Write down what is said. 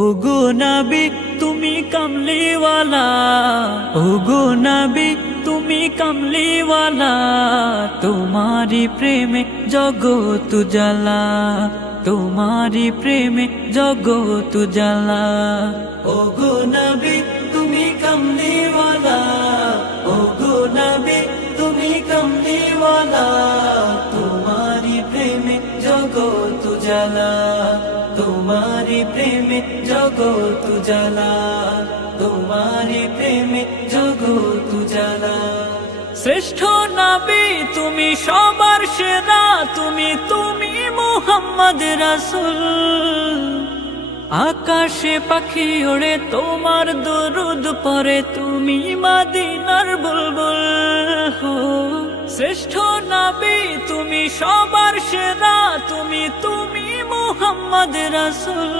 ওগো নবী তুমি কামলিওয়ালা, ওগো নবী তুমি কামলিওয়ালা, তোমারি প্রেমে জগৎ জ্বালা, তোমারি প্রেমে জগৎ জ্বালা। ওগো নবী তুমি কামলিওয়ালা, ওগো নবী তুমি কামলিওয়ালা, তোমারি প্রেমে জগৎ জ্বালা, তোমারি প্রেমে জগৎ জ্বালা, তোমারি প্রেমে জগৎ জ্বালা। শ্রেষ্ঠ নবী তুমি সবার সেরা, তুমি তুমি মুহাম্মদ রাসূল। আকাশে পাখি ওড়ে তোমার দরুদ পড়ে, তুমি মদিনার বুলবুল। শ্রেষ্ঠ নবী তুমি সবার সেরা, তুমি তুমি মুহাম্মদ রাসূল।